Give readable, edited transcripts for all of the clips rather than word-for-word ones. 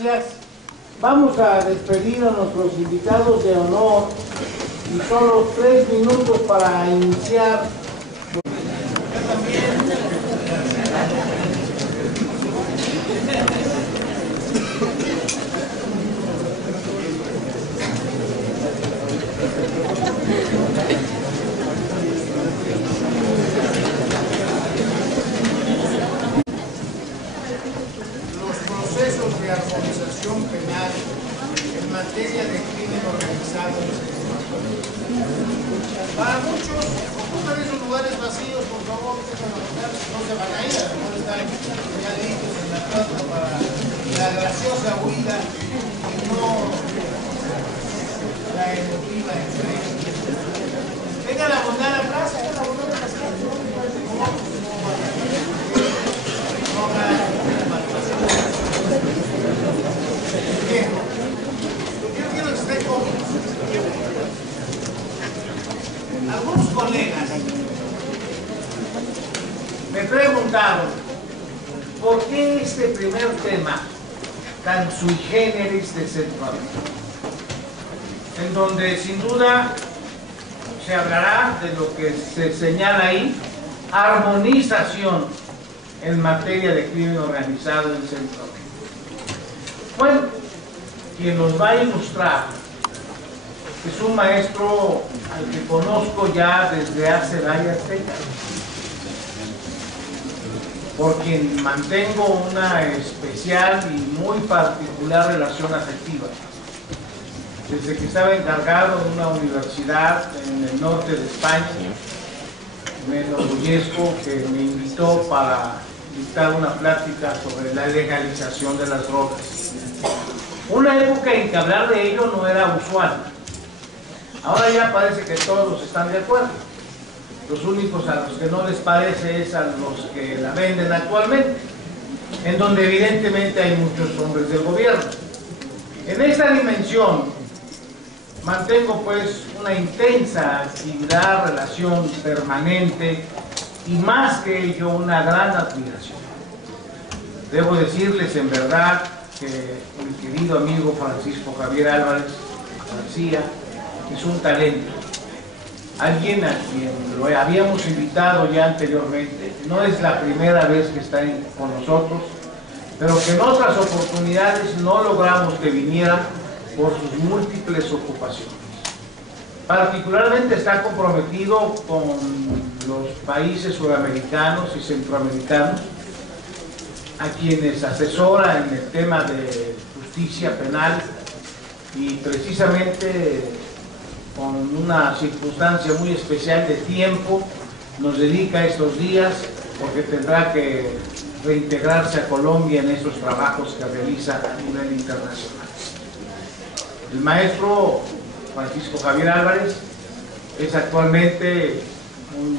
gracias. Vamos a despedir a nuestros invitados de honor y solo 3 minutos para iniciar. Los procesos de armonización penal en materia de crimen organizado. Para muchos, ocupan esos lugares vacíos, por favor, no se van a ir, a lo mejor están ya listos en la plaza para la graciosa huida y no la emotiva entrega. Vengan a montar a la plaza, vengan a montar a la plaza. Bien, yo quiero que estén cómodos. Algunos colegas me preguntaron por qué este primer tema tan sui generis de Centroamérica, en donde sin duda se hablará de lo que se señala ahí, armonización en materia de crimen organizado en Centroamérica. Bueno, quien nos va a ilustrar es un maestro al que conozco ya desde hace varias décadas, por quien mantengo una especial y muy particular relación afectiva. Desde que estaba encargado de una universidad en el norte de España, me enorgullezco que me invitó para dictar una plática sobre la legalización de las drogas. Una época en que hablar de ello no era usual. Ahora ya parece que todos están de acuerdo. Los únicos a los que no les parece es a los que la venden actualmente, en donde evidentemente hay muchos hombres del gobierno. En esta dimensión mantengo pues una intensa actividad, relación permanente y más que ello una gran admiración. Debo decirles en verdad que mi querido amigo Francisco Javier Álvarez García es un talento, alguien a quien lo habíamos invitado ya anteriormente, no es la primera vez que está con nosotros, pero que en otras oportunidades no logramos que viniera por sus múltiples ocupaciones. Particularmente está comprometido con los países sudamericanos y centroamericanos, a quienes asesora en el tema de justicia penal y precisamente con una circunstancia muy especial de tiempo nos dedica estos días porque tendrá que reintegrarse a Colombia en estos trabajos que realiza a nivel internacional. El maestro Francisco Javier Álvarez es actualmente un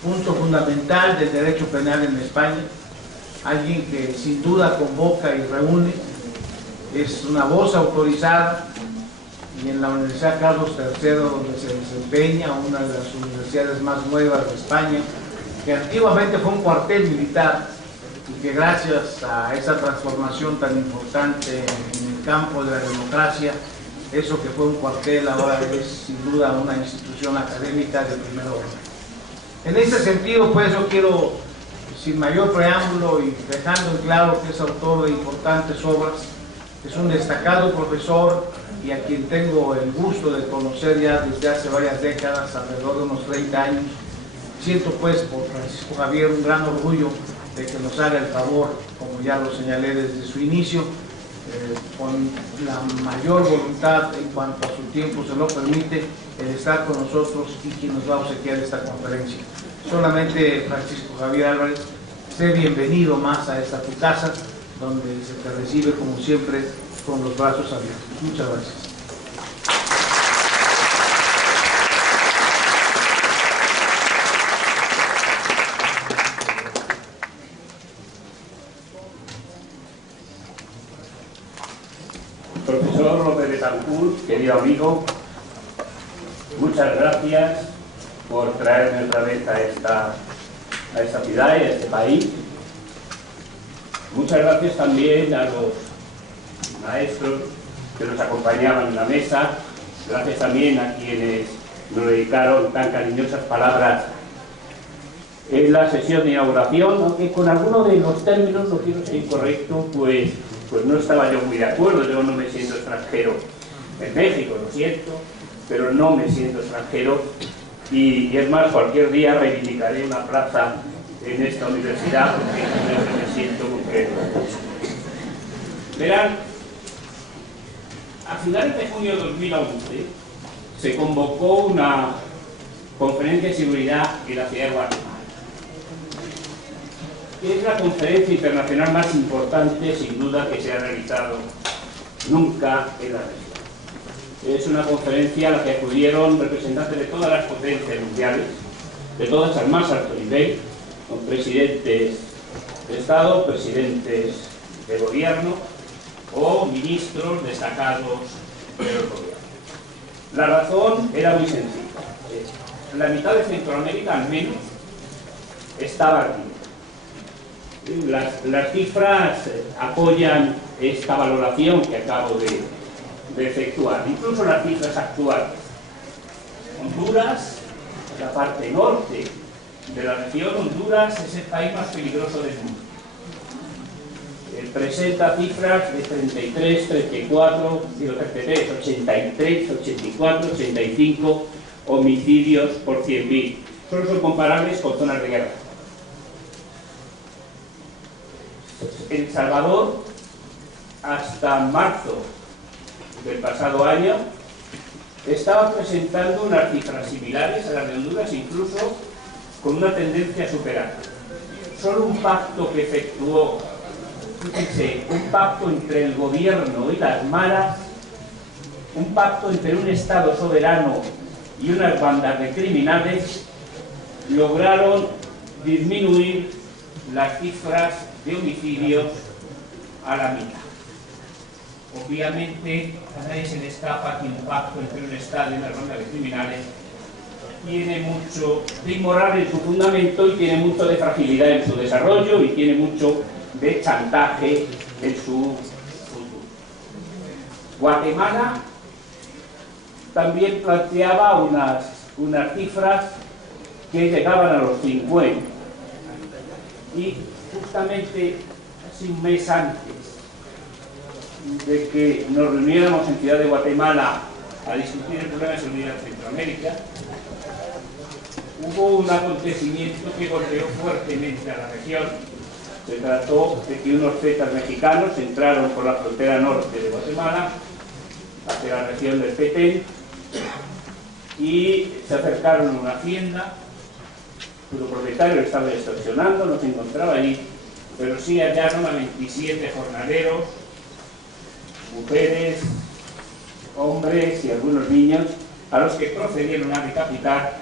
punto fundamental del derecho penal en España, alguien que sin duda convoca y reúne, es una voz autorizada, y en la Universidad Carlos III, donde se desempeña, una de las universidades más nuevas de España, que antiguamente fue un cuartel militar y que gracias a esa transformación tan importante en el campo de la democracia, eso que fue un cuartel ahora es sin duda una institución académica de primer orden. En ese sentido, pues yo quiero, sin mayor preámbulo y dejando en claro que es autor de importantes obras, es un destacado profesor y a quien tengo el gusto de conocer ya desde hace varias décadas, alrededor de unos 30 años. Siento pues por Francisco Javier un gran orgullo de que nos haga el favor, como ya lo señalé desde su inicio, con la mayor voluntad en cuanto a su tiempo se lo permite, el estar con nosotros y quien nos va a obsequiar esta conferencia. Solamente, Francisco Javier Álvarez, sé bienvenido más a esta tu casa, donde se te recibe como siempre con los brazos abiertos. Muchas gracias. Profesor López de Betancourt, querido amigo, muchas gracias por traerme otra vez a esta ciudad y a este país. Muchas gracias también a los maestros que nos acompañaban en la mesa, gracias también a quienes nos dedicaron tan cariñosas palabras en la sesión de inauguración, aunque con algunos de los términos, no quiero ser incorrecto, pues no estaba yo muy de acuerdo. Yo no me siento extranjero en México, lo siento, pero no me siento extranjero, y es más, cualquier día reivindicaré una plaza en esta universidad porque creo que me siento concreto. Verán, a finales de junio de 2011 se convocó una conferencia de seguridad en la ciudad de Guatemala, que es la conferencia internacional más importante, sin duda, que se ha realizado nunca en la región. Es una conferencia a la que acudieron representantes de todas las potencias mundiales, de todas al más alto nivel, con presidentes de Estado, presidentes de gobierno o ministros destacados de los gobiernos. La razón era muy sencilla. La mitad de Centroamérica, al menos, estaba aquí. Las cifras apoyan esta valoración que acabo de efectuar, incluso las cifras actuales. Honduras, la parte norte de la región, Honduras es el país más peligroso del mundo. Presenta cifras de 33, 34, 83, 84, 85 homicidios por 100.000. Solo son comparables con zonas de guerra. El Salvador, hasta marzo del pasado año, estaba presentando unas cifras similares a las de Honduras, incluso con una tendencia a superar. Solo un pacto que efectuó, fíjense, un pacto entre el gobierno y las maras, un pacto entre un Estado soberano y unas bandas de criminales, lograron disminuir las cifras de homicidios a la mitad. Obviamente, a nadie se le escapa que un pacto entre un Estado y una banda de criminales tiene mucho de inmoral en su fundamento y tiene mucho de fragilidad en su desarrollo y tiene mucho de chantaje en su futuro. Guatemala también planteaba unas cifras que llegaban a los 50, y justamente casi un mes antes de que nos reuniéramos en Ciudad de Guatemala a discutir el problema de seguridad en Centroamérica, hubo un acontecimiento que golpeó fuertemente a la región. Se trató de que unos zetas mexicanos entraron por la frontera norte de Guatemala hacia la región del Petén y se acercaron a una hacienda. Su propietario estaba extorsionando, no se encontraba allí, pero sí hallaron a 27 jornaleros, mujeres, hombres y algunos niños, a los que procedieron a decapitar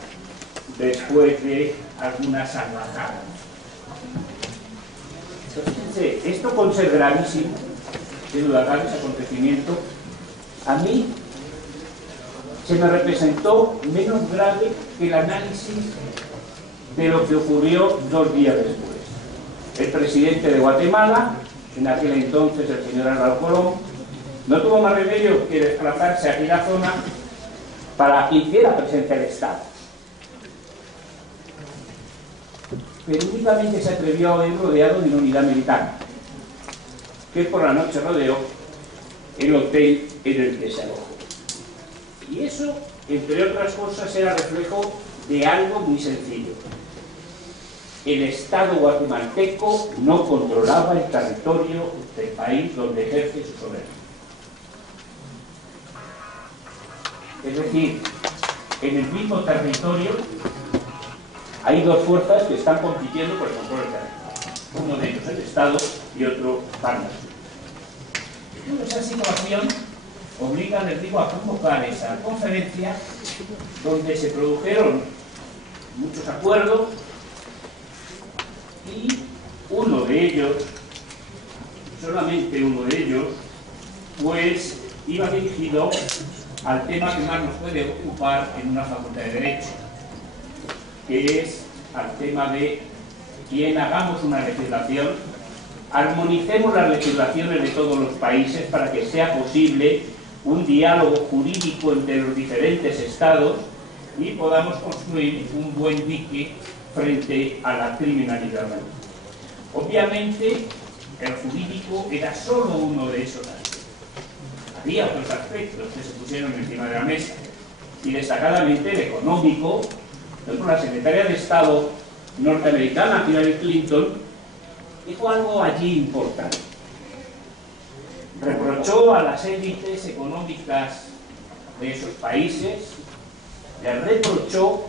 después de algunas salvajadas. Fíjense, esto con ser gravísimo, de duda cabe ese acontecimiento, a mí se me representó menos grave que el análisis de lo que ocurrió 2 días después. El presidente de Guatemala, en aquel entonces el señor Álvaro Colón, no tuvo más remedio que desplazarse a aquella zona para que hiciera presencia del Estado. Pero únicamente se atrevió a ir rodeado de una unidad militar, que por la noche rodeó el hotel en el que se alojó. Y eso, entre otras cosas, era reflejo de algo muy sencillo. El Estado guatemalteco no controlaba el territorio del país donde ejerce su soberanía. Es decir, en el mismo territorio hay 2 fuerzas que están compitiendo por el control del territorio. Uno de ellos el Estado y otro Bandas. Esa situación obliga, les digo, a convocar esa conferencia donde se produjeron muchos acuerdos y uno de ellos, solamente uno de ellos, pues iba dirigido al tema que más nos puede ocupar en una facultad de Derecho, que es al tema de quién hagamos una legislación armonicemos las legislaciones de todos los países para que sea posible un diálogo jurídico entre los diferentes estados y podamos construir un buen dique frente a la criminalidad organizada. Obviamente, el jurídico era solo uno de esos aspectos. Había otros aspectos que se pusieron encima de la mesa, y destacadamente el económico. Por ejemplo, la secretaria de Estado norteamericana, Hillary Clinton, dijo algo allí importante. Reprochó a las élites económicas de esos países, les reprochó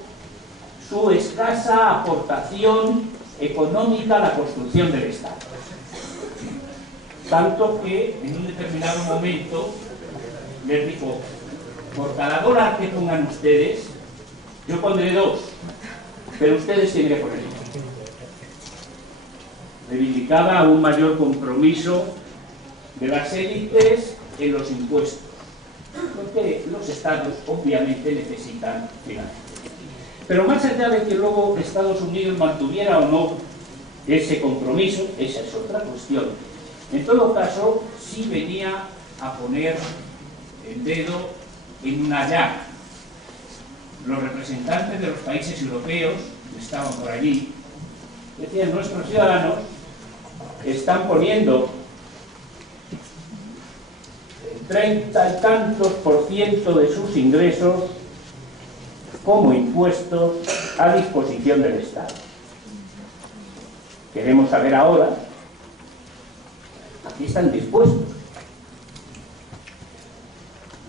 su escasa aportación económica a la construcción del Estado. Tanto que en un determinado momento les dijo: por cada dólar que pongan ustedes, yo pondré 2, pero ustedes tienen que poner 1. Reivindicaba un mayor compromiso de las élites en los impuestos, porque los estados obviamente necesitan financiación. Pero más allá de que luego Estados Unidos mantuviera o no ese compromiso, esa es otra cuestión. En todo caso, sí venía a poner el dedo en una llaga. Los representantes de los países europeos que estaban por allí decían: nuestros ciudadanos están poniendo el 30 y tantos % de sus ingresos como impuestos a disposición del Estado. Queremos saber ahora, aquí están dispuestos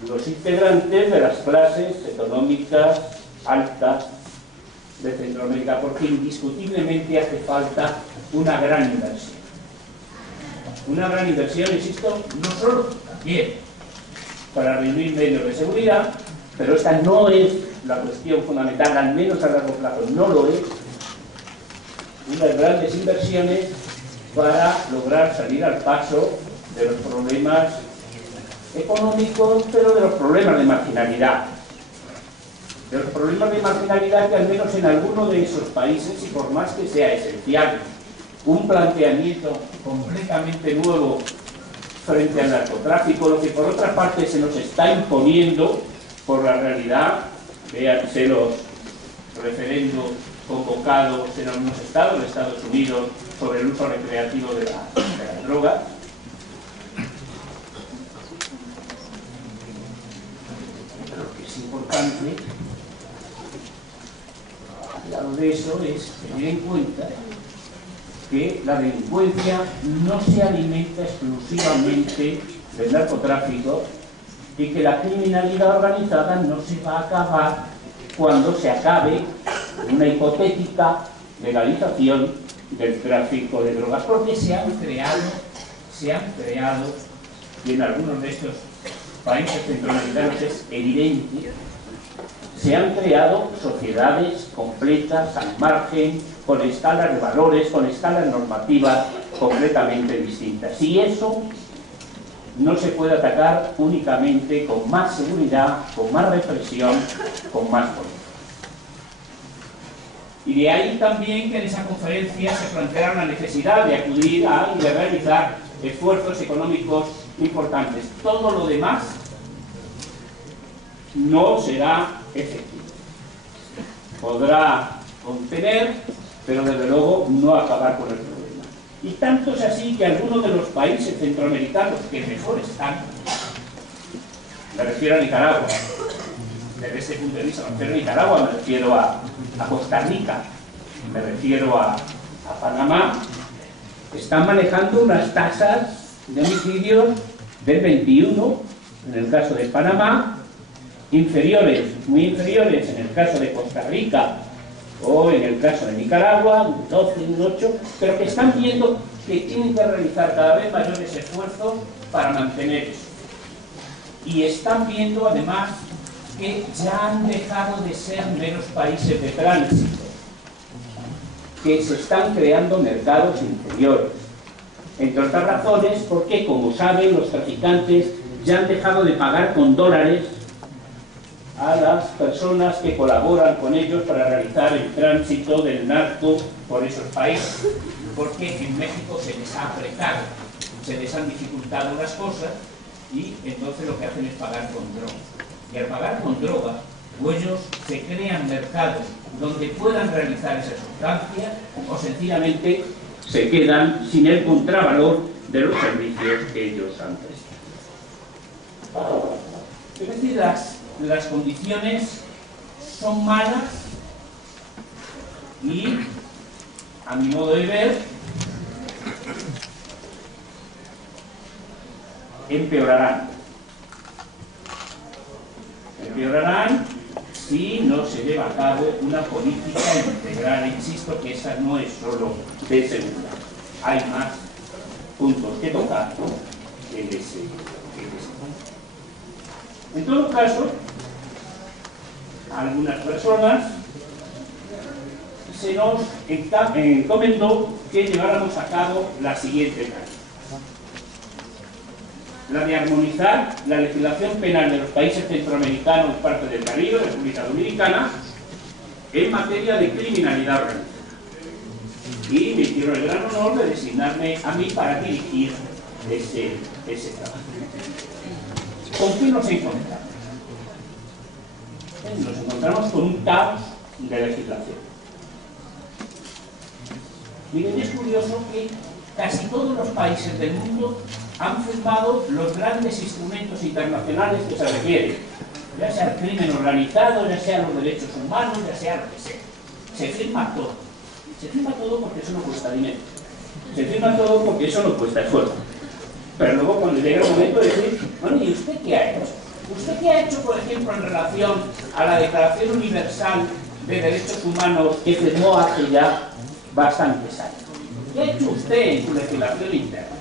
los integrantes de las clases económicas altas de Centroamérica, porque indiscutiblemente hace falta una gran inversión. Una gran inversión, insisto, no solo también para reunir medios de seguridad, pero esta no es la cuestión fundamental, al menos a largo plazo no lo es. Unas grandes inversiones para lograr salir al paso de los problemas económicos, pero de los problemas de marginalidad. De los problemas de marginalidad que al menos en alguno de esos países, y por más que sea esencial un planteamiento completamente nuevo frente al narcotráfico, lo que por otra parte se nos está imponiendo por la realidad, véanse los referendos convocados en algunos estados, de Estados Unidos, sobre el uso recreativo de las drogas. Pero lo que es importante, al lado de eso, es tener en cuenta que la delincuencia no se alimenta exclusivamente del narcotráfico y que la criminalidad organizada no se va a acabar cuando se acabe una hipotética legalización del tráfico de drogas, porque se han creado, y en algunos de estos países centroamericanos es evidente, se han creado sociedades completas, al margen, con escalas de valores, con escalas normativas completamente distintas. Y eso no se puede atacar únicamente con más seguridad, con más represión, con más poder. Y de ahí también que en esa conferencia se planteara la necesidad de acudir a y de realizar esfuerzos económicos importantes. Todo lo demás no será efectivo. Podrá contener, pero desde luego no acabar con el problema. Y tanto es así que algunos de los países centroamericanos que mejor están, me refiero a Nicaragua, desde ese punto de vista, me refiero a Nicaragua, me refiero a Costa Rica, me refiero a Panamá, están manejando unas tasas de homicidios del 21, en el caso de Panamá, inferiores, muy inferiores en el caso de Costa Rica o en el caso de Nicaragua, un 12, un 8, pero que están viendo que tienen que realizar cada vez mayores esfuerzos para mantener eso. Y están viendo además que ya han dejado de ser meros países de tránsito, que se están creando mercados interiores. Entre otras razones, porque, como saben, los traficantes ya han dejado de pagar con dólares a las personas que colaboran con ellos para realizar el tránsito del narco por esos países. porque en México se les ha apretado, se les han dificultado las cosas y entonces lo que hacen es pagar con droga. Y al pagar con droga, o ellos se crean mercados donde puedan realizar esa sustancia o sencillamente se quedan sin el contravalor de los servicios que ellos han prestado. Es decir, las condiciones son malas y, a mi modo de ver, empeorarán. Empeorarán si no se lleva a cabo una política integral. Insisto que esa no es solo de seguridad. Hay más puntos que tocar en ese punto. En todo caso, algunas personas se nos encomendó que lleváramos a cabo la siguiente tarea: la de armonizar la legislación penal de los países centroamericanos, parte del Caribe, República Dominicana, en materia de criminalidad organizada. Y me hicieron el gran honor de designarme a mí para dirigir ese trabajo. ¿Con qué nos encontramos? Nos encontramos con un caos de legislación. Miren, es curioso que casi todos los países del mundo han firmado los grandes instrumentos internacionales que se requieren, ya sea el crimen organizado, ya sea los derechos humanos, ya sea lo que sea. Se firma todo. Se firma todo porque eso no cuesta dinero. Se firma todo porque eso no cuesta esfuerzo. Pero luego cuando llega el momento de decir, bueno, ¿y usted qué ha hecho? ¿Usted qué ha hecho, por ejemplo, en relación a la Declaración Universal de Derechos Humanos que firmó hace ya bastantes años? ¿Qué ha hecho usted en su legislación interna?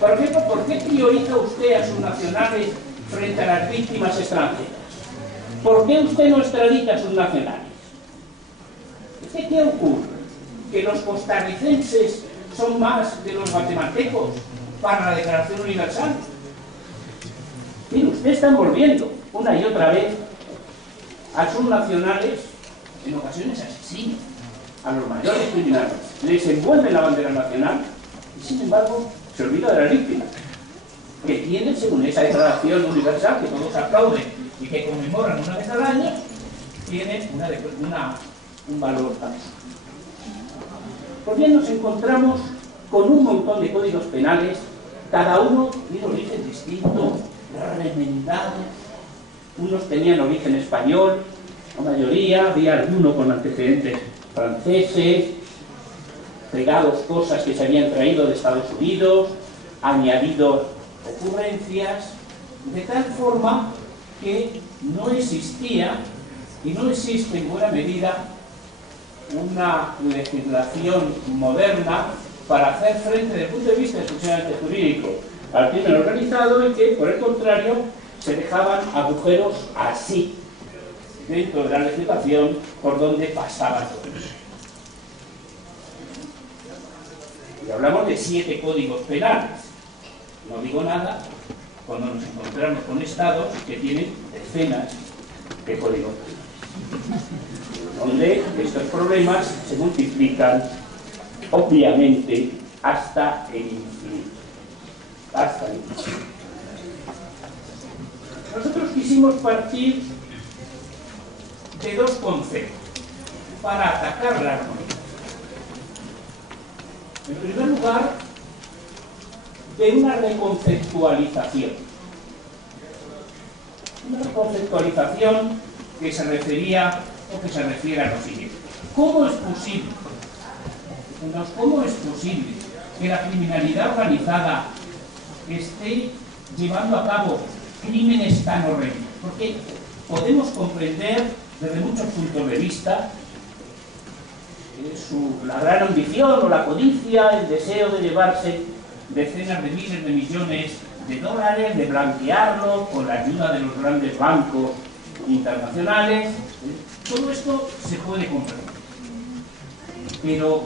Por ejemplo, ¿por qué prioriza usted a sus nacionales frente a las víctimas extranjeras? ¿Por qué usted no extradita a sus nacionales? ¿Qué ocurre? ¿Que los costarricenses son más de los guatemaltecos para la Declaración Universal? Mire, usted está envolviendo una y otra vez a sus nacionales, en ocasiones asesinos, a los mayores criminales. Les envuelve la bandera nacional y, sin embargo, se olvida de las víctimas, que tienen, según esa Declaración Universal, que todos aplauden y que conmemoran una vez al año, tienen un valor tanto. Pues bien, nos encontramos con un montón de códigos penales, cada uno tiene origen distinto, remendados. Unos tenían origen español, la mayoría, había alguno con antecedentes franceses, pegados cosas que se habían traído de Estados Unidos, añadidos ocurrencias, de tal forma que no existía y no existe en buena medida una legislación moderna para hacer frente desde el punto de vista exclusivamente jurídico al crimen organizado, y que, por el contrario, se dejaban agujeros así dentro de la legislación por donde pasaba todo eso. Y hablamos de 7 códigos penales. No digo nada cuando nos encontramos con estados que tienen decenas de códigos penales, donde estos problemas se multiplican, obviamente, hasta el infinito. Hasta el infinito. Nosotros quisimos partir de 2 conceptos para atacar la armonía. En primer lugar, de una reconceptualización. Una reconceptualización que se refería o que se refiere a lo siguiente. ¿Cómo es posible? ¿Cómo es posible que la criminalidad organizada esté llevando a cabo crímenes tan horrendos? Porque podemos comprender desde muchos puntos de vista la gran ambición o la codicia, el deseo de llevarse decenas de miles de millones de dólares, de blanquearlo con la ayuda de los grandes bancos internacionales. Todo esto se puede comprender. Pero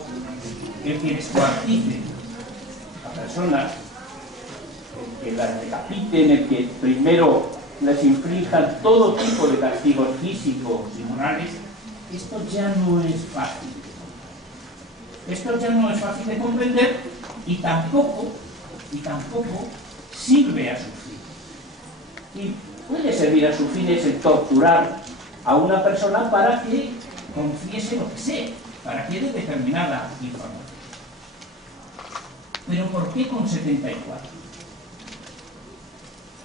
el que descuarticen a personas, el que las decapiten, el que primero les inflijan todo tipo de castigos físicos y morales, esto ya no es fácil. Esto ya no es fácil de comprender y tampoco sirve a su fin. Y puede servir a sus fines el torturar a una persona para que confiese lo que sea, para que dé determinada información. Pero ¿por qué con 74?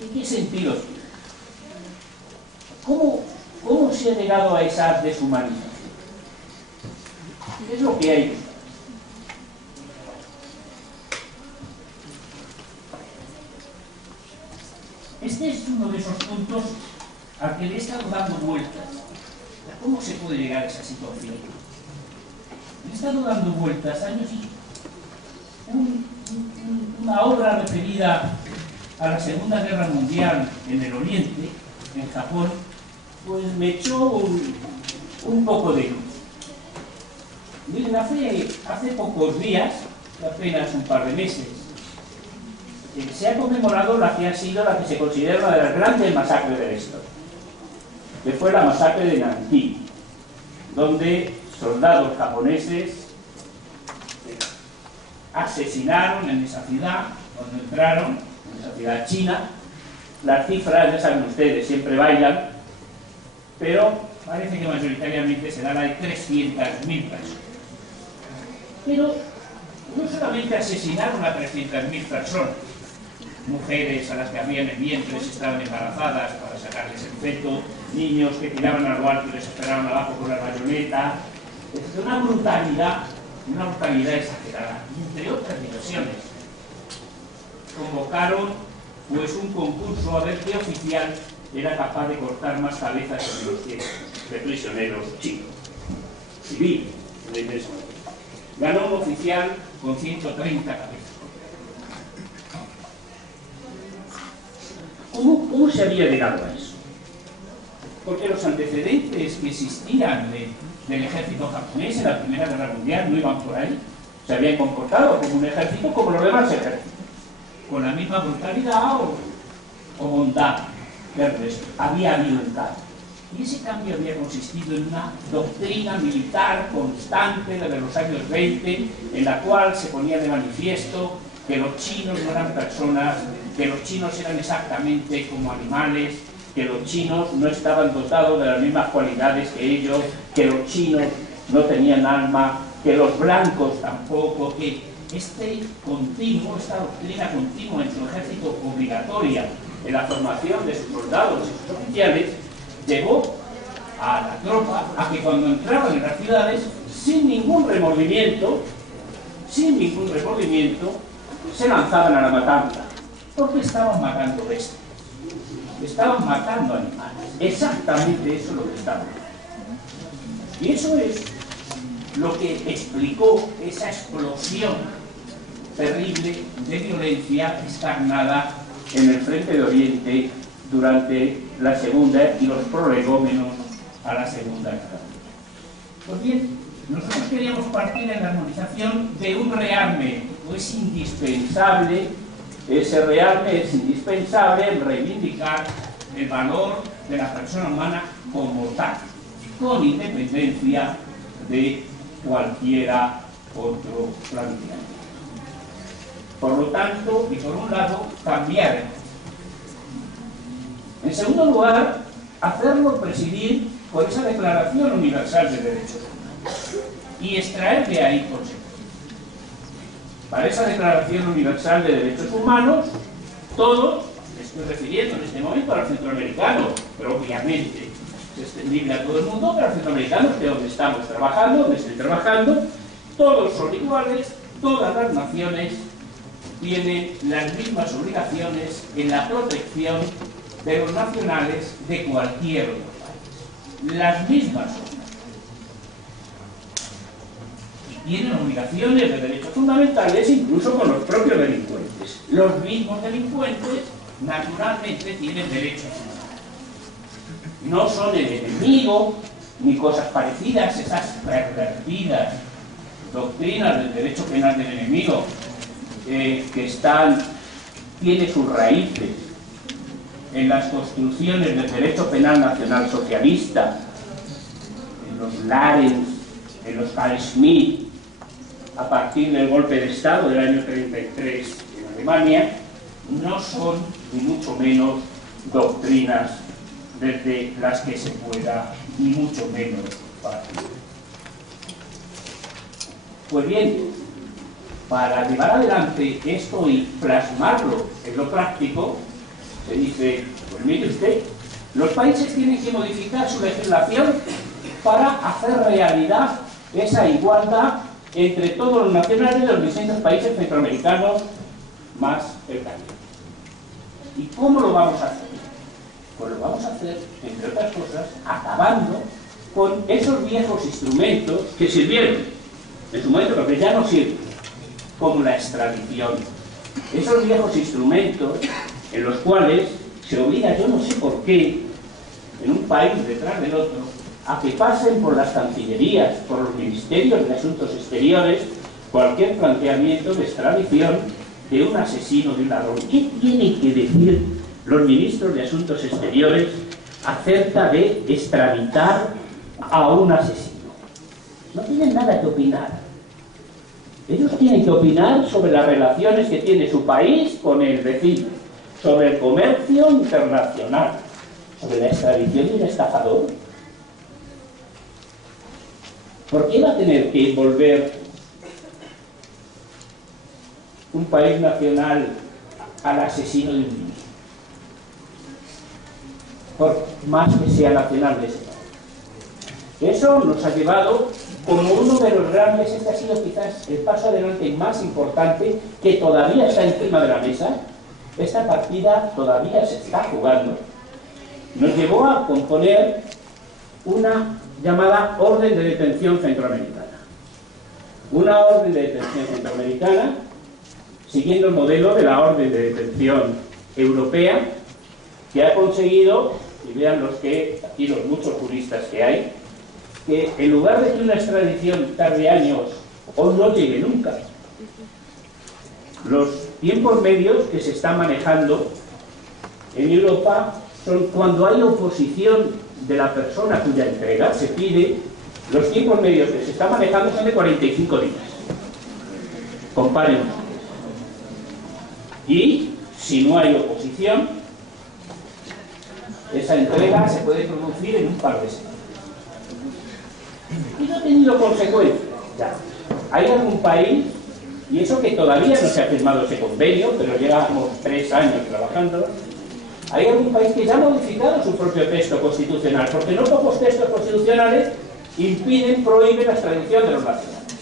¿En qué sentido tiene? ¿Cómo se ha llegado a esa deshumanización? ¿Qué es lo que hay? Este es uno de esos puntos al que le he estado dando vueltas. ¿Cómo se puede llegar a esa situación? Le he estado dando vueltas años y una obra referida a la Segunda Guerra Mundial en el Oriente, en Japón, pues me echó un poco de luz. Miren, hace pocos días, apenas un par de meses, se ha conmemorado la que ha sido la que se considera una de las grandes masacres de la historia, que fue la masacre de Nankín, donde soldados japoneses asesinaron en esa ciudad, cuando entraron, en esa ciudad china. Las cifras, ya saben ustedes, siempre bailan, pero parece que mayoritariamente se da la de 300.000 personas. Pero no solamente asesinaron a 300.000 personas, mujeres a las que habían en vientres, estaban embarazadas para sacarles el feto, niños que tiraban a lo alto y les esperaban abajo con la bayoneta. Es una brutalidad exagerada. Y entre otras diversiones, convocaron pues un concurso a ver qué oficial era capaz de cortar más cabezas que los 100 de prisioneros chinos, civiles, de inmenso. Ganó un oficial con 130 cabezas. ¿Cómo se había llegado a eso? Porque los antecedentes que existían del ejército japonés en la Primera Guerra Mundial no iban por ahí. Se habían comportado como un ejército como los demás ejércitos, con la misma brutalidad o bondad del resto. Había habido un cambio. Y ese cambio había consistido en una doctrina militar constante desde los años 20, en la cual se ponía de manifiesto que los chinos no eran personas, que los chinos eran exactamente como animales, que los chinos no estaban dotados de las mismas cualidades que ellos, que los chinos no tenían alma, que los blancos tampoco, que esta doctrina continua en su ejército obligatoria, en la formación de sus soldados y sus oficiales, llevó a la tropa a que cuando entraban en las ciudades, sin ningún remordimiento, se lanzaban a la matanza, porque estaban matando bestias, estaban matando animales. Exactamente eso es lo que estaban haciendo. Y eso es lo que explicó esa explosión terrible de violencia externada en el frente de Oriente durante la Segunda y los prolegómenos a la Segunda Guerra. Pues bien, nosotros queríamos partir en la armonización de un rearme, es indispensable, ese rearme es indispensable en reivindicar el valor de la persona humana como tal, con independencia de cualquiera otro planteamiento. Por lo tanto, y por un lado, cambiar. En segundo lugar, hacerlo presidir por esa Declaración Universal de Derechos Humanos y extraer de ahí consecuencias. Para esa Declaración Universal de Derechos Humanos, todos, me estoy refiriendo en este momento a los centroamericanos, pero obviamente es extendible a todo el mundo, pero a los centroamericanos, que es donde estamos trabajando, donde estoy trabajando, todos son iguales, todas las naciones tienen las mismas obligaciones en la protección de los nacionales de cualquier otro país. Las mismas obligaciones. Y tienen obligaciones de derechos fundamentales incluso con los propios delincuentes. Los mismos delincuentes, naturalmente, tienen derechos fundamentales. No son el enemigo, ni cosas parecidas, esas pervertidas doctrinas del derecho penal del enemigo, que tiene sus raíces en las construcciones del derecho penal nacional socialista, en los Larens, en los Carl Schmitt, a partir del golpe de Estado del año 33 en Alemania, no son ni mucho menos doctrinas desde las que se pueda ni mucho menos partir. Pues bien, para llevar adelante esto y plasmarlo en lo práctico, se dice, pues mire usted, los países tienen que modificar su legislación para hacer realidad esa igualdad entre todos los nacionales de los distintos países centroamericanos más el Caribe. ¿Y cómo lo vamos a hacer? Pues lo vamos a hacer, entre otras cosas, acabando con esos viejos instrumentos que sirvieron en su momento, pero que ya no sirven, como la extradición. Esos viejos instrumentos en los cuales se obliga, yo no sé por qué, en un país detrás del otro, a que pasen por las cancillerías, por los ministerios de Asuntos Exteriores, cualquier planteamiento de extradición de un asesino, de un ladrón. ¿Qué tienen que decir los ministros de Asuntos Exteriores acerca de extraditar a un asesino? No tienen nada que opinar. Ellos tienen que opinar sobre las relaciones que tiene su país con el vecino, sobre el comercio internacional, sobre la extradición de un estafador. ¿Por qué va a tener que volver un país nacional al asesino de un niño? Por más que sea nacional de ese país. Eso nos ha llevado, como uno de los grandes, este ha sido quizás el paso adelante más importante, que todavía está encima de la mesa. Esta partida todavía se está jugando. Nos llevó a componer una llamada Orden de Detención Centroamericana. Una orden de detención centroamericana siguiendo el modelo de la Orden de Detención Europea, que ha conseguido, y vean los que, aquí los muchos juristas que hay, que en lugar de que una extradición tarde años o no llegue nunca, los tiempos medios que se están manejando en Europa son cuando hay oposición de la persona cuya entrega se pide, los tiempos medios que se están manejando son de 45 días. Comparen. Y si no hay oposición, esa entrega se puede producir en un par de semanas. Y no ha tenido consecuencias. Ya. Hay algún país, y eso que todavía no se ha firmado ese convenio, pero llevamos 3 años trabajando, hay algún país que ya ha modificado su propio texto constitucional, porque no pocos textos constitucionales prohíben la extradición de los nacionales.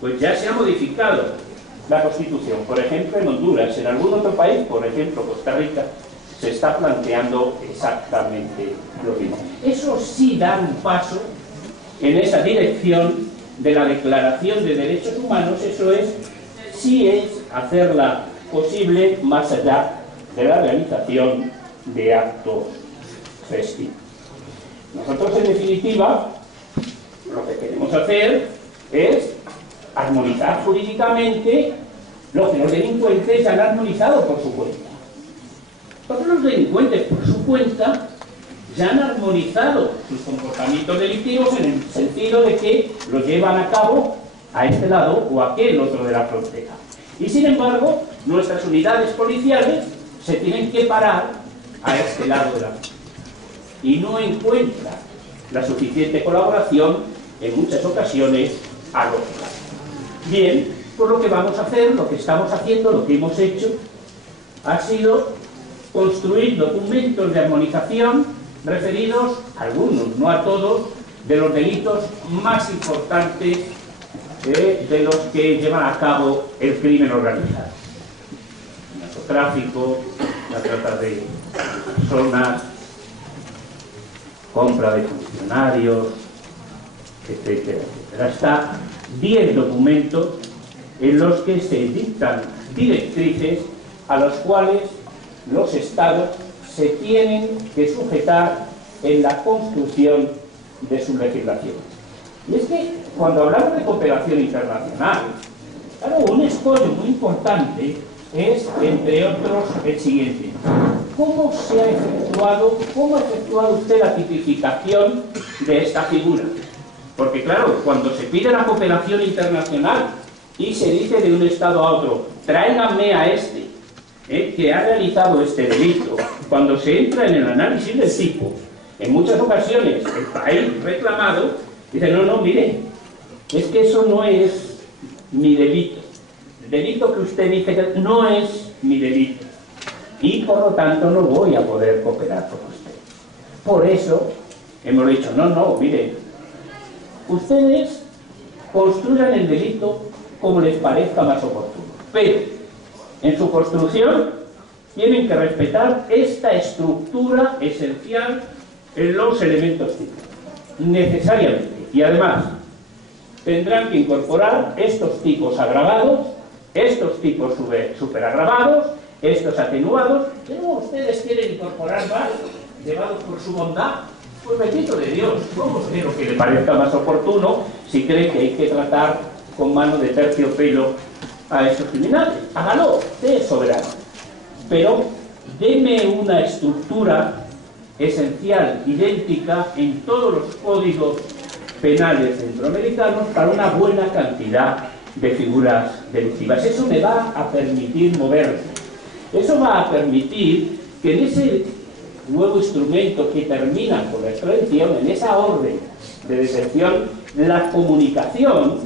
Pues ya se ha modificado la Constitución. Por ejemplo, en Honduras, en algún otro país, por ejemplo, Costa Rica, se está planteando exactamente lo mismo. Eso sí da un paso en esa dirección de la Declaración de Derechos Humanos, eso es, sí es hacerla posible más allá de la realización de actos festivos. Nosotros, en definitiva, lo que queremos hacer es armonizar jurídicamente lo que los delincuentes ya han armonizado por su cuenta. Todos los delincuentes, por su cuenta, ya han armonizado sus comportamientos delictivos en el sentido de que los llevan a cabo a este lado o a aquel otro de la frontera. Y sin embargo, nuestras unidades policiales se tienen que parar a este lado de la frontera. Y no encuentran la suficiente colaboración en muchas ocasiones a los lados. Bien, pues lo que vamos a hacer, lo que estamos haciendo, lo que hemos hecho, ha sido construir documentos de armonización referidos a algunos, no a todos, de los delitos más importantes de los que llevan a cabo el crimen organizado. El narcotráfico, la trata de personas, compra de funcionarios, etcétera, etcétera. Hasta 10 documentos en los que se dictan directrices a los cuales los Estados se tienen que sujetar en la construcción de su legislación. Y es que cuando hablamos de cooperación internacional, claro, un escollo muy importante es, entre otros, el siguiente. ¿Cómo ha efectuado usted la tipificación de esta figura? Porque claro, cuando se pide la cooperación internacional y se dice de un Estado a otro, tráiganme a este, que ha realizado este delito, cuando se entra en el análisis del tipo, en muchas ocasiones el país reclamado dice, no, no, mire, es que eso no es mi delito. El delito que usted dice que no es mi delito. Y por lo tanto no voy a poder cooperar con usted. Por eso hemos dicho, no, no, mire, ustedes construyan el delito como les parezca más oportuno. Pero en su construcción tienen que respetar esta estructura esencial en los elementos típicos, necesariamente. Y además, tendrán que incorporar estos tipos agravados, estos tipos superagravados, estos atenuados, que luego ustedes quieren incorporar más, llevados por su bondad. Pues bendito de Dios, vamos a hacer lo que le parezca más oportuno si cree que hay que tratar con mano de terciopelo a estos criminales. Hágalo, usted es soberano. Pero deme una estructura esencial, idéntica en todos los códigos penales centroamericanos para una buena cantidad de figuras delictivas. Eso me va a permitir moverme. Eso va a permitir que en ese nuevo instrumento que termina con la extradición, en esa orden de detención, la comunicación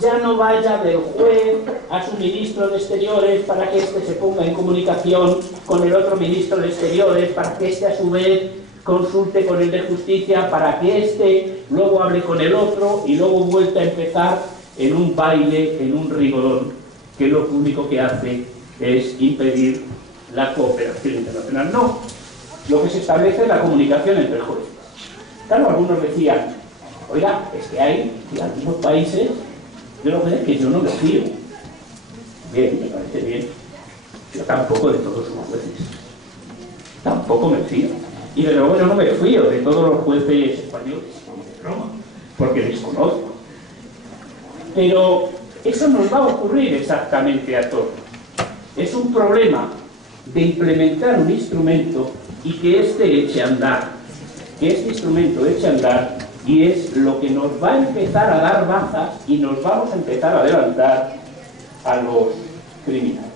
ya no vaya del juez a su ministro de Exteriores para que éste se ponga en comunicación con el otro ministro de Exteriores, para que éste a su vez consulte con el de Justicia, para que éste luego hable con el otro y luego vuelta a empezar en un baile, en un rigorón, que lo único que hace es impedir la cooperación internacional. No, lo que se establece es la comunicación entre jueces. Claro, algunos decían, oiga, es que hay algunos países de los jueces que yo no me fío. Bien, me parece bien. Yo tampoco de todos los jueces. Tampoco me fío. Y de luego yo no me fío de todos los jueces españoles de Roma, porque les conozco. Pero eso nos va a ocurrir exactamente a todos. Es un problema de implementar un instrumento y que éste eche a andar. Que este instrumento eche a andar, y es lo que nos va a empezar a dar bazas y nos vamos a empezar a adelantar a los criminales.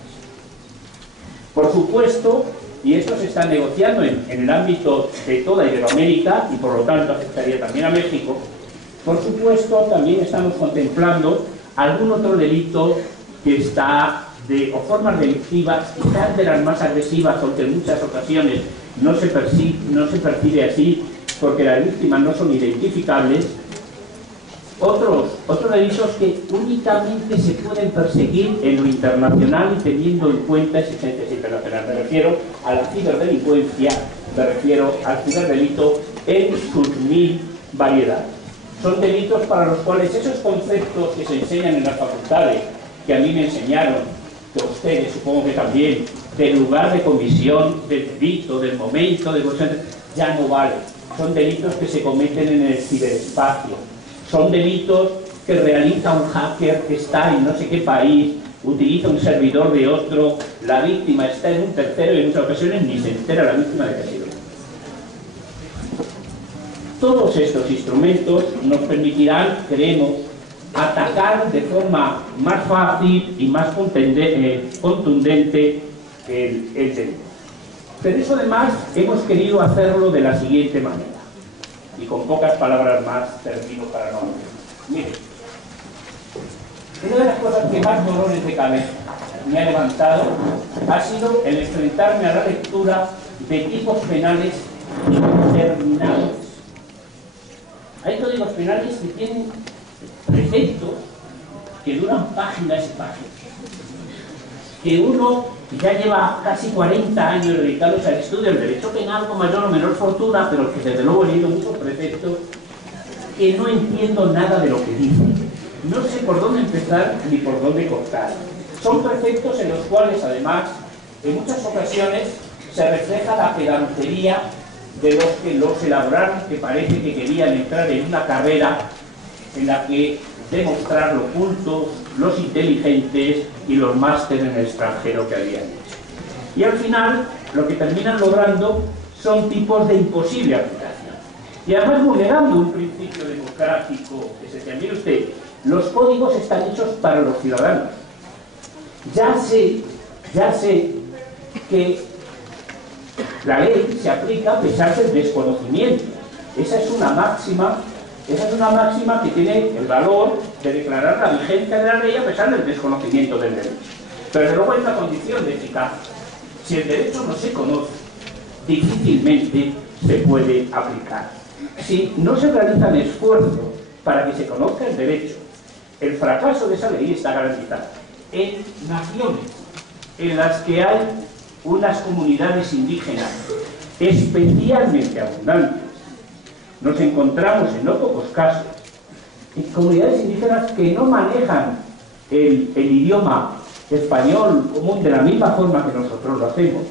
Por supuesto, y esto se está negociando en el ámbito de toda Iberoamérica y por lo tanto afectaría también a México, por supuesto también estamos contemplando algún otro delito que está o formas delictivas, quizás de las más agresivas, aunque en muchas ocasiones no se percibe así, porque las víctimas no son identificables. Otros delitos que únicamente se pueden perseguir en lo internacional y teniendo en cuenta exigencias internacionales. Me refiero a la ciberdelincuencia, me refiero al ciberdelito en sus mil variedades. Son delitos para los cuales esos conceptos que se enseñan en las facultades, que a mí me enseñaron, que ustedes supongo que también, del lugar de comisión, del delito, del momento de comisión, ya no valen. Son delitos que se cometen en el ciberespacio. Son delitos que realiza un hacker que está en no sé qué país, utiliza un servidor de otro, la víctima está en un tercero y en muchas ocasiones ni se entera la víctima de que ha sido. Todos estos instrumentos nos permitirán, creemos, atacar de forma más fácil y más contundente el delito. Pero eso además hemos querido hacerlo de la siguiente manera. Y con pocas palabras más termino para no hablar. Miren, una de las cosas que más dolores de cabeza me ha levantado ha sido el enfrentarme a la lectura de tipos penales interminables. Hay códigos penales que tienen preceptos que duran páginas y páginas, que uno ya lleva casi 40 años dedicados al estudio del derecho penal con mayor o menor fortuna, pero que desde luego he leído muchos preceptos que no entiendo nada de lo que dicen. No sé por dónde empezar ni por dónde cortar. Son preceptos en los cuales, además, en muchas ocasiones se refleja la pedantería de los que los elaboraron, que parece que querían entrar en una carrera en la que demostrar lo cultos, los inteligentes y los másteres en el extranjero que habían hecho. Y al final, lo que terminan logrando son tipos de imposible aplicación. y además vulnerando un principio democrático esencial. Mire usted, los códigos están hechos para los ciudadanos. Ya sé que la ley se aplica a pesar del desconocimiento. Esa es una máxima que tiene el valor de declarar la vigencia de la ley a pesar del desconocimiento del derecho. Pero desde luego hay una condición de eficacia. Si el derecho no se conoce, difícilmente se puede aplicar. Si no se realizan esfuerzos para que se conozca el derecho, el fracaso de esa ley está garantizado. En naciones en las que hay unas comunidades indígenas especialmente abundantes, nos encontramos en no pocos casos en comunidades indígenas que no manejan el idioma español común de la misma forma que nosotros lo hacemos.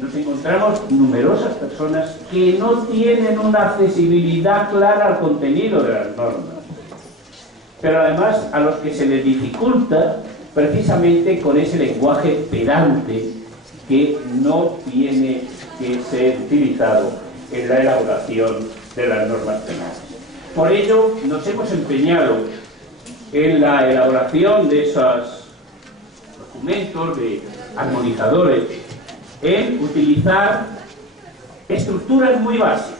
Nos encontramos numerosas personas que no tienen una accesibilidad clara al contenido de las normas, pero además a los que se les dificulta precisamente con ese lenguaje pedante que no tiene que ser utilizado en la elaboración de las normas penales. Por ello, nos hemos empeñado en la elaboración de esos documentos de armonizadores en utilizar estructuras muy básicas,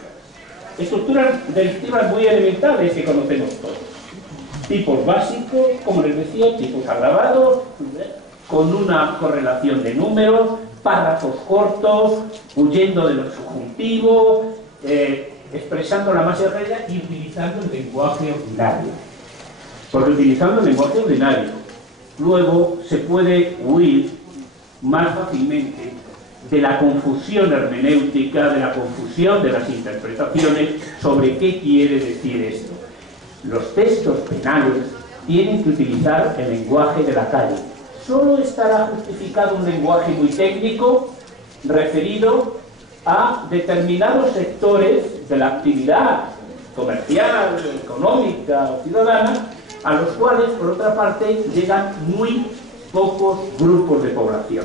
estructuras delictivas muy elementales que conocemos todos. Tipos básicos, como les decía, tipos agravados, con una correlación de números, párrafos cortos, huyendo de lo subjuntivo, expresando la más regla y utilizando el lenguaje ordinario. Porque utilizando el lenguaje ordinario, luego se puede huir más fácilmente de la confusión hermenéutica, de la confusión de las interpretaciones sobre qué quiere decir esto. Los textos penales tienen que utilizar el lenguaje de la calle. Solo estará justificado un lenguaje muy técnico referido a determinados sectores de la actividad comercial, económica o ciudadana, a los cuales, por otra parte, llegan muy pocos grupos de población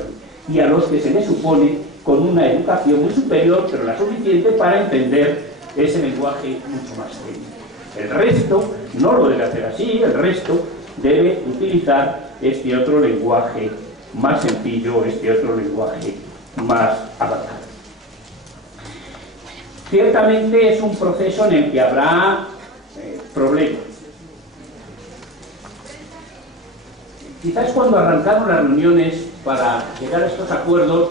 y a los que se les supone con una educación muy superior, pero la suficiente para entender ese lenguaje mucho más técnico. El resto no lo debe hacer así, el resto debe utilizar este otro lenguaje más sencillo, este otro lenguaje más avanzado. Ciertamente es un proceso en el que habrá problemas. Quizás cuando arrancaron las reuniones para llegar a estos acuerdos,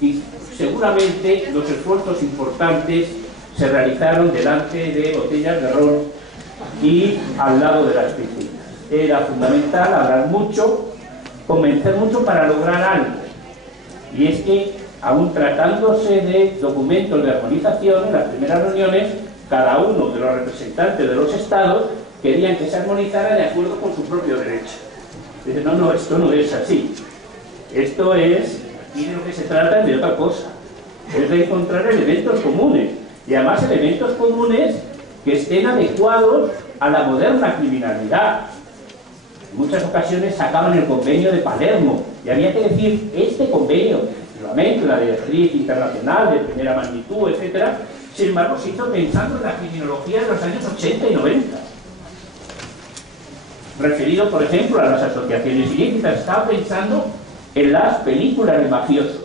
y seguramente los esfuerzos importantes se realizaron delante de botellas de ron y al lado de las piscinas. Era fundamental hablar mucho, convencer mucho para lograr algo. Y es que, aún tratándose de documentos de armonización, en las primeras reuniones, cada uno de los representantes de los estados querían que se armonizara de acuerdo con su propio derecho. Dicen, no, esto no es así. Esto es, y de lo que se trata es de otra cosa. Es de encontrar elementos comunes. Y además elementos comunes que estén adecuados a la moderna criminalidad. En muchas ocasiones sacaban el convenio de Palermo y había que decir, este convenio, nuevamente la directriz internacional de primera magnitud, etc., sin embargo se hizo pensando en la criminología de los años 80 y 90. Referido, por ejemplo, a las asociaciones ilícitas, estaba pensando en las películas de mafiosos,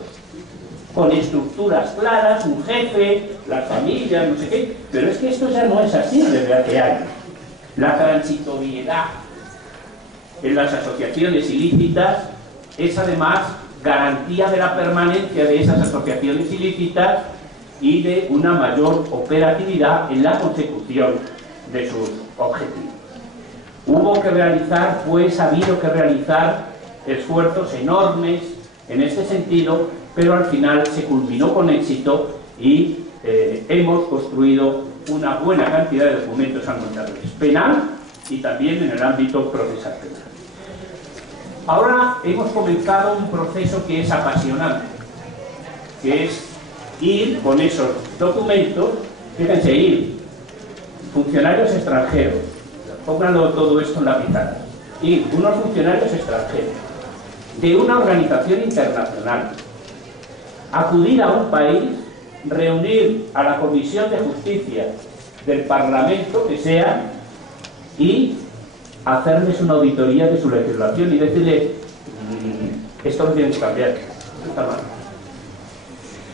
con estructuras claras, un jefe, las familias, no sé qué, pero es que esto ya no es así desde hace años. La transitoriedad en las asociaciones ilícitas es además garantía de la permanencia de esas asociaciones ilícitas y de una mayor operatividad en la consecución de sus objetivos. Hubo que realizar, pues ha habido que realizar esfuerzos enormes en este sentido, pero al final se culminó con éxito y hemos construido una buena cantidad de documentos armonizadores, penal y también en el ámbito procesal penal. Ahora hemos comenzado un proceso que es apasionante, que es ir con esos documentos, fíjense, ir funcionarios extranjeros, pónganlo todo esto en la pizarra, ir unos funcionarios extranjeros de una organización internacional, acudir a un país reunir a la Comisión de Justicia del Parlamento, que sea, y hacerles una auditoría de su legislación y decirle: esto lo tienen que cambiar, esto está mal.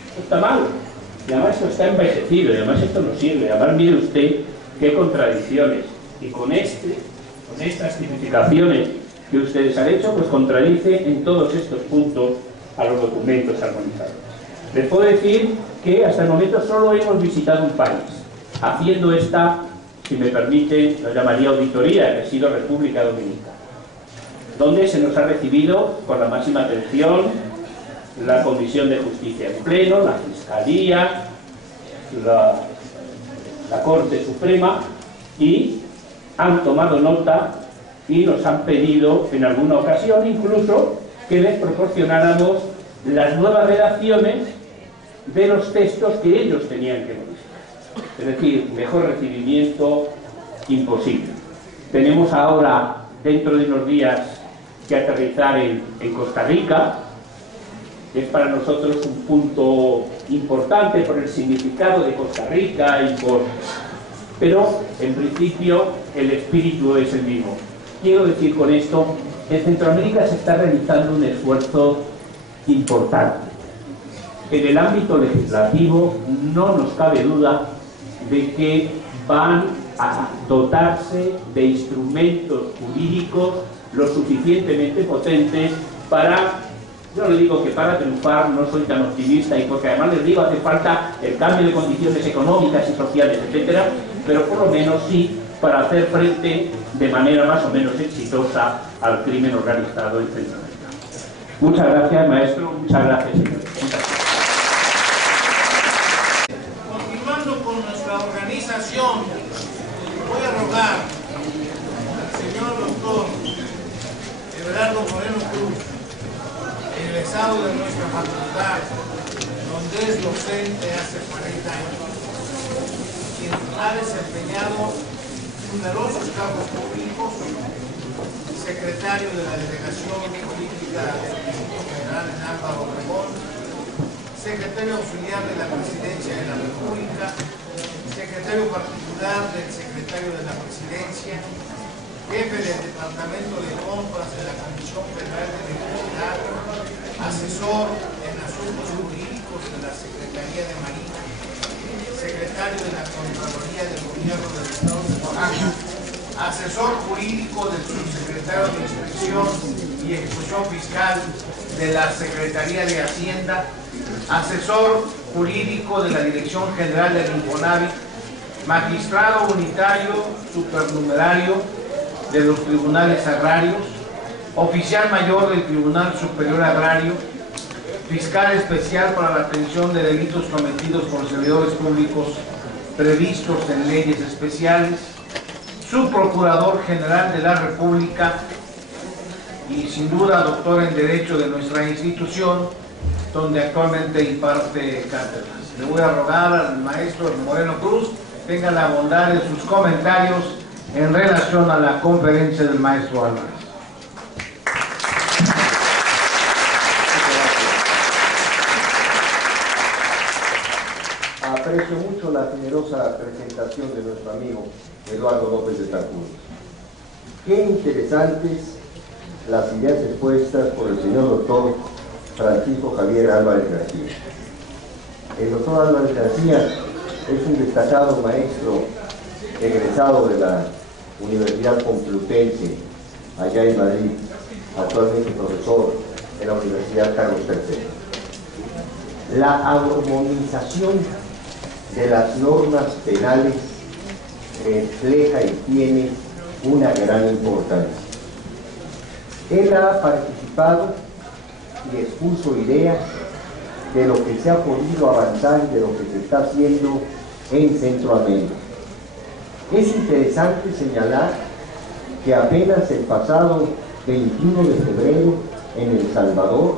Esto está mal. Y además esto está envejecido, y además esto no sirve. Además, mire usted qué contradicciones. Y con estas tipificaciones que ustedes han hecho, pues contradice en todos estos puntos a los documentos armonizados. Les puedo decir que hasta el momento solo hemos visitado un país, haciendo esta, si me permite, lo llamaría auditoría, que ha sido República Dominicana, donde se nos ha recibido con la máxima atención la Comisión de Justicia en pleno, la Fiscalía, la Corte Suprema, y han tomado nota y nos han pedido en alguna ocasión incluso que les proporcionáramos las nuevas redacciones de los textos que ellos tenían que modificar. Es decir, mejor recibimiento imposible. Tenemos ahora, dentro de unos días, que aterrizar en Costa Rica, que es para nosotros un punto importante por el significado de Costa Rica pero en principio el espíritu es el mismo. Quiero decir con esto, en Centroamérica se está realizando un esfuerzo importante. En el ámbito legislativo no nos cabe duda de que van a dotarse de instrumentos jurídicos lo suficientemente potentes para, yo le digo que para triunfar, no soy tan optimista, y porque además les digo, hace falta el cambio de condiciones económicas y sociales, etcétera, pero por lo menos sí para hacer frente de manera más o menos exitosa al crimen organizado en Centroamérica. Muchas gracias, maestro. Muchas gracias, señores. Continuando con nuestra organización, voy a rogar al señor doctor Everardo Moreno Cruz, egresado de nuestra facultad, donde es docente hace 40 años, quien ha desempeñado numerosos cargos públicos, secretario de la Delegación Política del Distrito Federal en Álvaro Obregón, secretario auxiliar de la Presidencia de la República, secretario particular del secretario de la Presidencia, jefe del Departamento de Compras de la Comisión Federal de Electricidad, asesor en asuntos jurídicos de la Secretaría de Marina, secretario de la Contraloría del Gobierno del Estado de Oaxaca, asesor jurídico del subsecretario de Inspección y Ejecución Fiscal de la Secretaría de Hacienda, asesor jurídico de la Dirección General del Infonavit, magistrado unitario supernumerario de los tribunales agrarios, oficial mayor del Tribunal Superior Agrario, fiscal especial para la atención de delitos cometidos por servidores públicos previstos en leyes especiales, subprocurador general de la República y sin duda doctor en Derecho de nuestra institución, donde actualmente imparte cátedras. Le voy a rogar al maestro Moreno Cruz tenga la bondad de sus comentarios en relación a la conferencia del maestro Álvarez. Aprecio mucho la generosa presentación de nuestro amigo Eduardo López de Tancún. Qué interesantes las ideas expuestas por el señor doctor Francisco Javier Álvarez García. El doctor Álvarez García es un destacado maestro egresado de la Universidad Complutense, allá en Madrid, actualmente profesor en la Universidad Carlos III. La armonización de las normas penales refleja y tiene una gran importancia. Él ha participado y expuso ideas de lo que se ha podido avanzar y de lo que se está haciendo en Centroamérica. Es interesante señalar que apenas el pasado 21 de febrero en El Salvador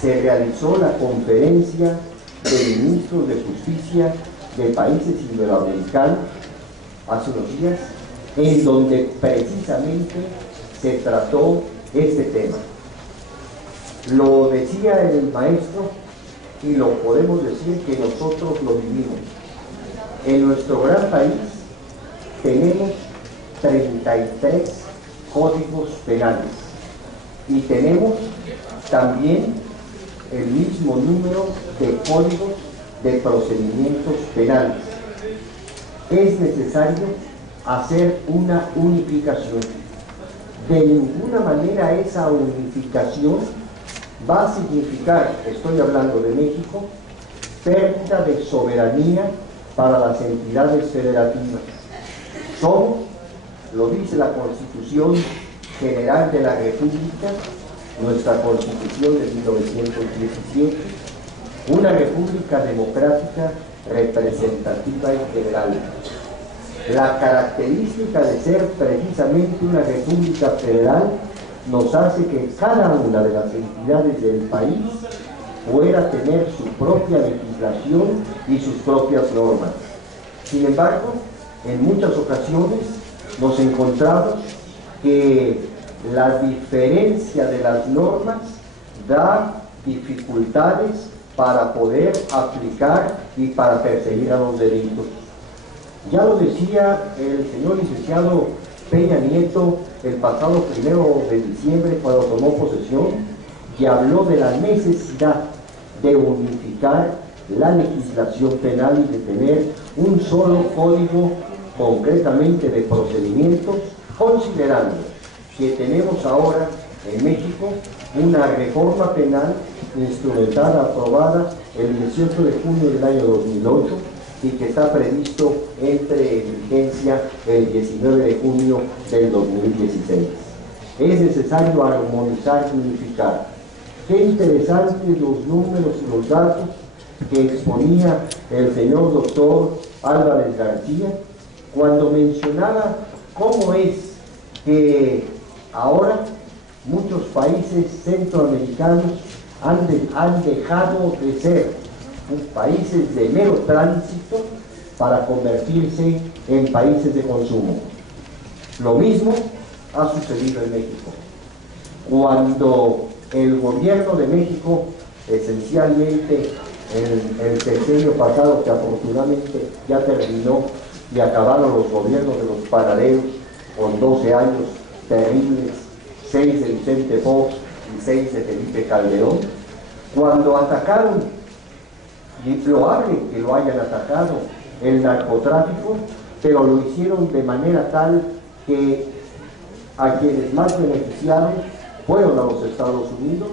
se realizó la conferencia de ministros de justicia de países iberoamericanos hace unos días, en donde precisamente se trató este tema. Lo decía el maestro, y lo podemos decir que nosotros lo vivimos. En nuestro gran país tenemos 33 códigos penales y tenemos también el mismo número de códigos de procedimientos penales. Es necesario hacer una unificación. De ninguna manera esa unificación va a significar, estoy hablando de México, pérdida de soberanía para las entidades federativas. Somos, lo dice la Constitución General de la República, nuestra Constitución de 1917, una república democrática, representativa y federal. La característica de ser precisamente una república federal nos hace que cada una de las entidades del país pueda tener su propia legislación y sus propias normas. Sin embargo, en muchas ocasiones nos encontramos que la diferencia de las normas da dificultades para poder aplicar y para perseguir a los delitos. Ya lo decía el señor licenciado Peña Nieto el pasado 1 de diciembre cuando tomó posesión, y habló de la necesidad de unificar la legislación penal y de tener un solo código concretamente de procedimientos, considerando que tenemos ahora en México una reforma penal instrumental aprobada el 18 de junio del año 2008 y que está previsto entre en vigencia el 19 de junio del 2016. Es necesario armonizar y unificar. Qué interesantes los números y los datos que exponía el señor doctor Álvarez García cuando mencionaba cómo es que ahora muchos países centroamericanos han dejado de ser países de mero tránsito para convertirse en países de consumo. Lo mismo ha sucedido en México. Cuando el gobierno de México, esencialmente el sexenio pasado, que afortunadamente ya terminó y acabaron los gobiernos de los paraderos con 12 años terribles, 6 de Vicente Fox y 6 de Felipe Calderón, cuando atacaron, y loable que lo hayan atacado, el narcotráfico, pero lo hicieron de manera tal que a quienes más beneficiaron fueron a los Estados Unidos.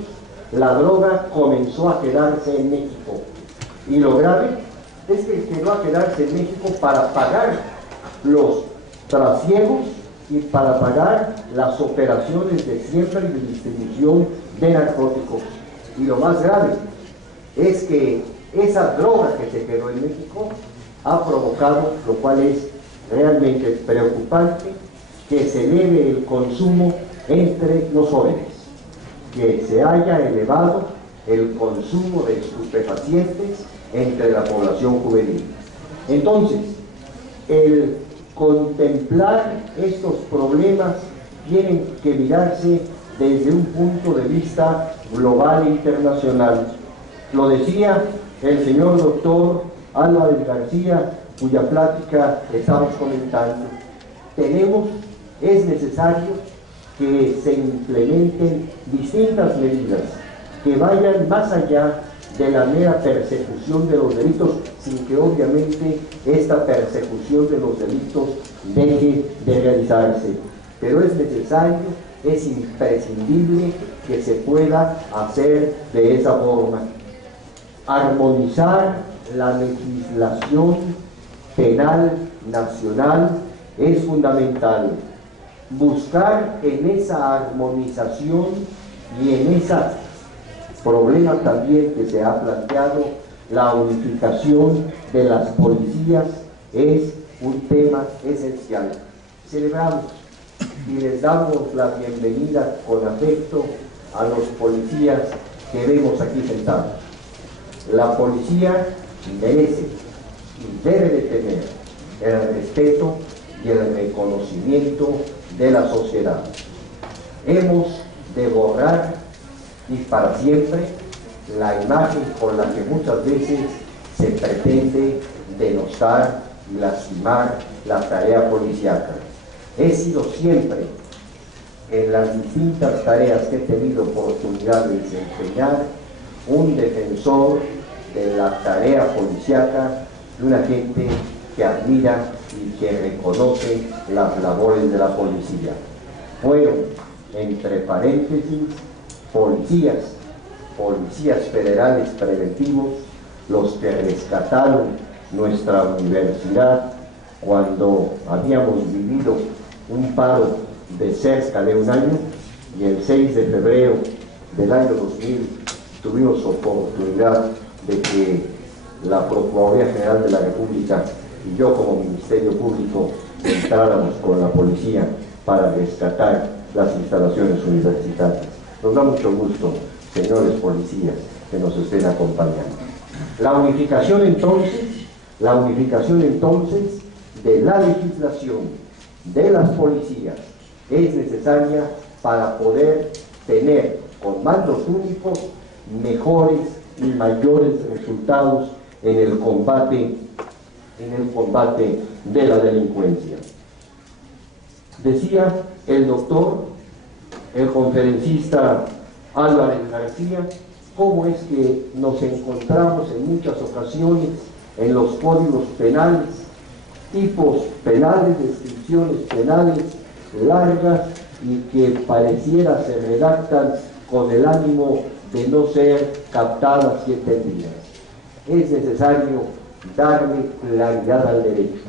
La droga comenzó a quedarse en México, y lo grave es que quedó a quedarse en México para pagar los trasiegos y para pagar las operaciones de siembra y de distribución de narcóticos. Y lo más grave es que esa droga que se quedó en México ha provocado, lo cual es realmente preocupante, que se eleve el consumo entre los jóvenes, que se haya elevado el consumo de estupefacientes entre la población juvenil. Entonces, el contemplar estos problemas tienen que mirarse desde un punto de vista global e internacional. Lo decía el señor doctor Álvarez García, cuya plática estamos comentando. Es necesario que se implementen distintas medidas que vayan más allá de la mera persecución de los delitos, sin que obviamente esta persecución de los delitos deje de realizarse. Pero es necesario, es imprescindible que se pueda hacer de esa forma. Armonizar la legislación penal nacional es fundamental. Buscar en esa armonización y en ese problema también que se ha planteado, la unificación de las policías, es un tema esencial. Celebramos y les damos la bienvenida con afecto a los policías que vemos aquí sentados. La policía merece y debe de tener el respeto y el reconocimiento de la sociedad. Hemos de borrar y para siempre la imagen con la que muchas veces se pretende denostar y lastimar la tarea policíaca. He sido siempre, en las distintas tareas que he tenido oportunidad de desempeñar, un defensor de la tarea policíaca, de una gente que admira y que reconoce las labores de la policía. Fueron, entre paréntesis, policías federales preventivos, los que rescataron nuestra universidad cuando habíamos vivido un paro de cerca de un año, y el 6 de febrero del año 2000 tuvimos oportunidad de que la Procuraduría General de la República y yo como Ministerio Público entráramos con la policía para rescatar las instalaciones universitarias. Nos da mucho gusto, señores policías, que nos estén acompañando. La unificación entonces de la legislación de las policías es necesaria para poder tener con mandos únicos mejores y mayores resultados en el combate de la delincuencia. Decía el doctor, el conferencista Álvarez García, cómo es que nos encontramos en muchas ocasiones en los códigos penales, tipos penales, descripciones penales largas y que pareciera se redactan con el ánimo de no ser captadas y entendidas. Es necesario darle claridad al derecho,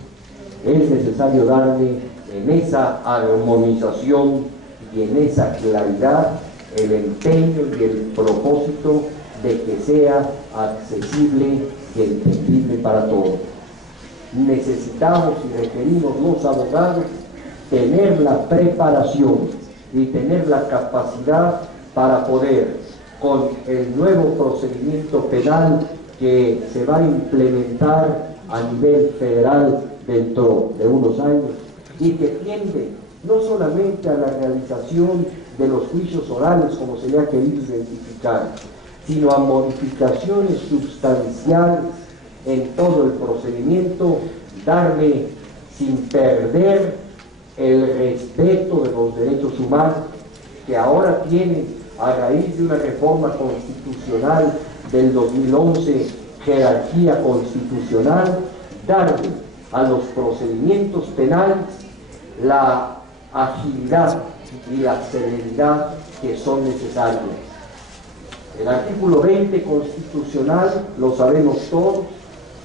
es necesario darle en esa armonización y en esa claridad el empeño y el propósito de que sea accesible y entendible para todos. Necesitamos y requerimos los abogados tener la preparación y tener la capacidad para poder, con el nuevo procedimiento penal que se va a implementar a nivel federal dentro de unos años y que tiende no solamente a la realización de los juicios orales como se le ha querido identificar, sino a modificaciones sustanciales en todo el procedimiento, darle sin perder el respeto de los derechos humanos que ahora tienen a raíz de una reforma constitucional del 2011, jerarquía constitucional, darle a los procedimientos penales la agilidad y la celeridad que son necesarias. El artículo 20 constitucional, lo sabemos todos,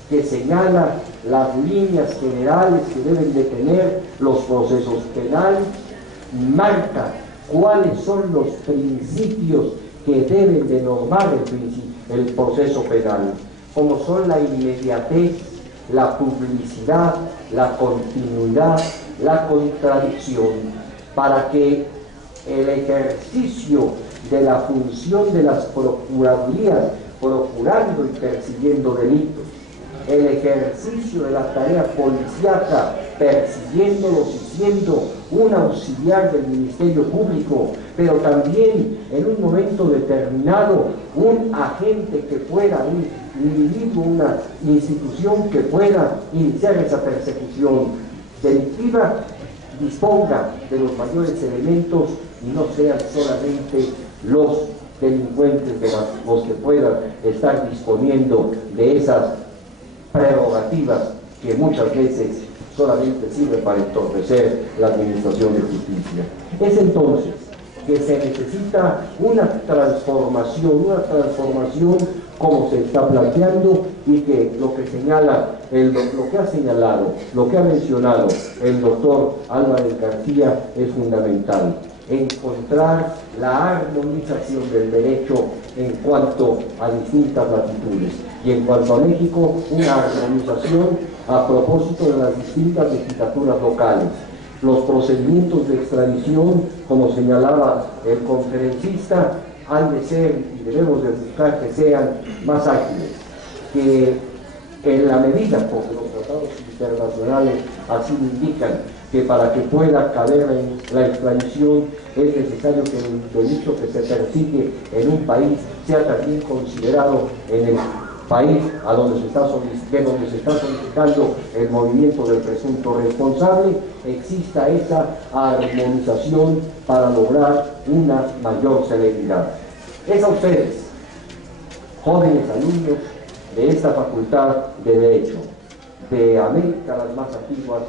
que señala las líneas generales que deben de tener los procesos penales, marca cuáles son los principios que deben de normar el proceso penal, como son la inmediatez, la publicidad, la continuidad, la contradicción, para que el ejercicio de la función de las procuradurías, procurando y persiguiendo delitos, el ejercicio de la tarea policíaca, persiguiéndolos y siendo un auxiliar del Ministerio Público, pero también en un momento determinado un agente que pueda, un individuo, una institución que pueda iniciar esa persecución delictiva, disponga de los mayores elementos y no sean solamente los delincuentes los que puedan estar disponiendo de esas prerrogativas que muchas veces solamente sirven para entorpecer la administración de justicia. Es entonces que se necesita una transformación como se está planteando y que lo que señala, lo que ha señalado, lo que ha mencionado el doctor Álvarez García es fundamental. Encontrar la armonización del derecho en cuanto a distintas latitudes y en cuanto a México, una armonización a propósito de las distintas legislaturas locales. Los procedimientos de extradición, como señalaba el conferencista, han de ser y debemos de buscar que sean más ágiles, que en la medida, porque los tratados internacionales así indican, que para que pueda caber la extradición es necesario que el delito que se persigue en un país sea también considerado en el país a donde se está solicitando el movimiento del presunto responsable, exista esa armonización para lograr una mayor celeridad. Es a ustedes, jóvenes alumnos de esta Facultad de Derecho, de América las más antiguas,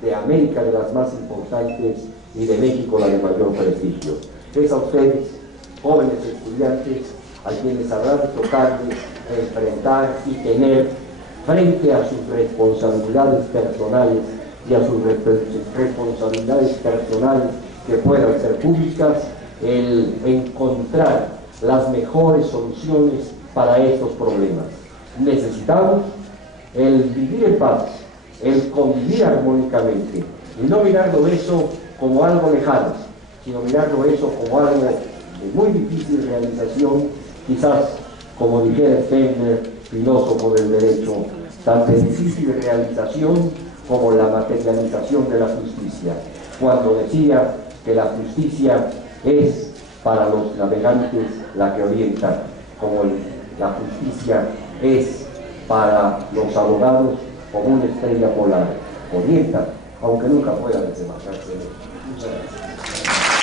de América de las más importantes y de México la de mayor prestigio. Es a ustedes, jóvenes estudiantes, a quienes habrá de tocarles enfrentar y tener frente a sus responsabilidades personales y a sus responsabilidades personales que puedan ser públicas, el encontrar las mejores soluciones para estos problemas. Necesitamos el vivir en paz, el convivir armónicamente, y no mirarlo eso como algo lejano, sino mirarlo eso como algo de muy difícil realización, quizás, como dijera Steiner, filósofo del derecho, tan de difícil realización como la materialización de la justicia, cuando decía que la justicia es para los navegantes la que orienta, como la justicia es para los abogados como una estrella polar, orienta, aunque nunca pueda desembarcarse. Muchas gracias.